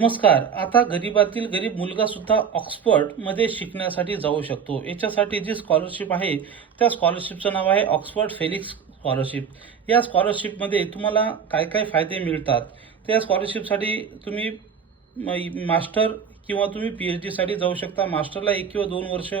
नमस्कार. आता गरीबातील गरीब मुलगा सुद्धा ऑक्सफर्डमध्ये शिकण्यासाठी जाऊ शकतो. याच्यासाठी जी स्कॉलरशिप आहे, त्या स्कॉलरशिपचं नाव आहे ऑक्सफर्ड फेलिक्स स्कॉलरशिप. या स्कॉलरशिपमध्ये तुम्हाला काय काय फायदे मिळतात? त्या स्कॉलरशिपसाठी तुम्ही मास्टर किंवा तुम्ही पी-एच-डीसाठी जाऊ शकता. मास्टरला 1 किंवा 2 वर्ष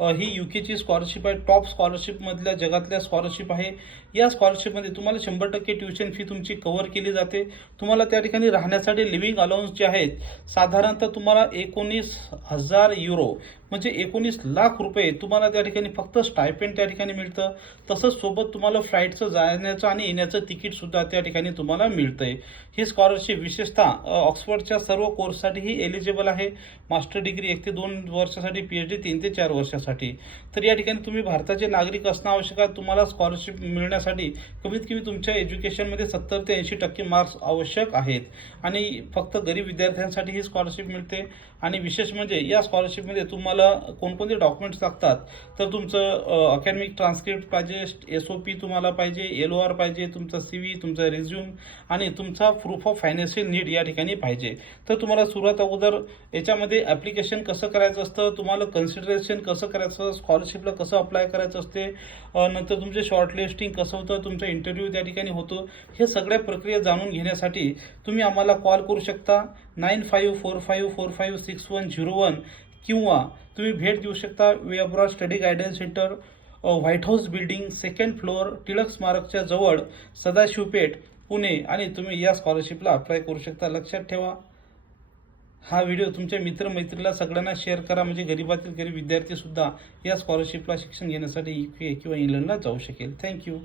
ही यूकेची स्कॉलरशिप आहे. टॉप स्कॉलरशिपमधल्या जगातल्या स्कॉलरशिप आहे. या स्कॉलरशिपमध्ये तुम्हाला 100% ट्युशन फी तुमची कव्हर केली जाते. तुम्हाला त्या ठिकाणी राहण्यासाठी लिव्हिंग अलाउन्स जे आहेत, साधारणतः तुम्हाला 19,000 युरो म्हणजे 19 लाख रुपये तुम्हाला त्या ठिकाणी फक्त स्टायपेंड त्या ठिकाणी मिळतं. तसंच सोबत तुम्हाला फ्लाईटचं जाण्याचं आणि येण्याचं तिकीटसुद्धा त्या ठिकाणी तुम्हाला मिळतंय. ही स्कॉलरशिप विशेषतः ऑक्सफर्डच्या सर्व कोर्ससाठीही एलिजिबल आहे. मास्टर डिग्री 1 ते 2 वर्षासाठी, पी-एच-डी 3 ते 4 वर्षासाठी. तर या ठिकाणी तुम्ही भारताचे नागरिक असणं आवश्यक आहे. तुम्हाला स्कॉलरशिप मिळण्यासाठी कमीत कमी तुमच्या एज्युकेशनमध्ये 70 ते 80% मार्क्स आवश्यक आहेत आणि फक्त गरीब विद्यार्थ्यांसाठी ही स्कॉलरशिप मिळते. आणि विशेष म्हणजे या स्कॉलरशिपमध्ये तुम्हाला कोणकोणते डॉक्युमेंट्स लागतात, तर तुमचं अकॅडमिक ट्रान्सक्रिप्ट पाहिजे, SOP तुम्हाला पाहिजे, LOR पाहिजे, तुमचा CV, तुमचा रिझ्यूम आणि तुमचा प्रूफ ऑफ फायनान्शियल नीड या ठिकाणी पाहिजे. तर तुम्हाला सुरुवात अगोदर याच्यामध्ये ॲप्लिकेशन कसं करायचं असतं, तुम्हाला कन्सिडरेशन कसं करायचं, स्कॉलरशिपला कसं अप्लाय करायचं असते, नंतर तुमचे शॉर्टलिस्टिंग कसं होतं, तुमचा इंटरव्ह्यू त्या ठिकाणी होतो, हे सगळ्या प्रक्रिया जाणून घेण्यासाठी तुम्ही आम्हाला कॉल करू शकता 9545456101 किंवा तुम्ही भेट देऊ शकता way abroad study guidance centre, white house building, 2nd floor, Tilak स्मारकच्या जवळ, सदाशिवपेठ, पुणे. आणि तुम्ही या स्कॉलरशिपला अप्लाय करू शकता. लक्षात ठेवा, हा व्हिडिओ तुमच्या मित्रमैत्रीला सगळ्यांना शेअर करा, म्हणजे गरीबातील गरीब विद्यार्थी सुद्धा या स्कॉलरशिपला शिक्षण घेण्यासाठी UK किंवा इंग्लंडला जाऊ शकेल. थँक्यू.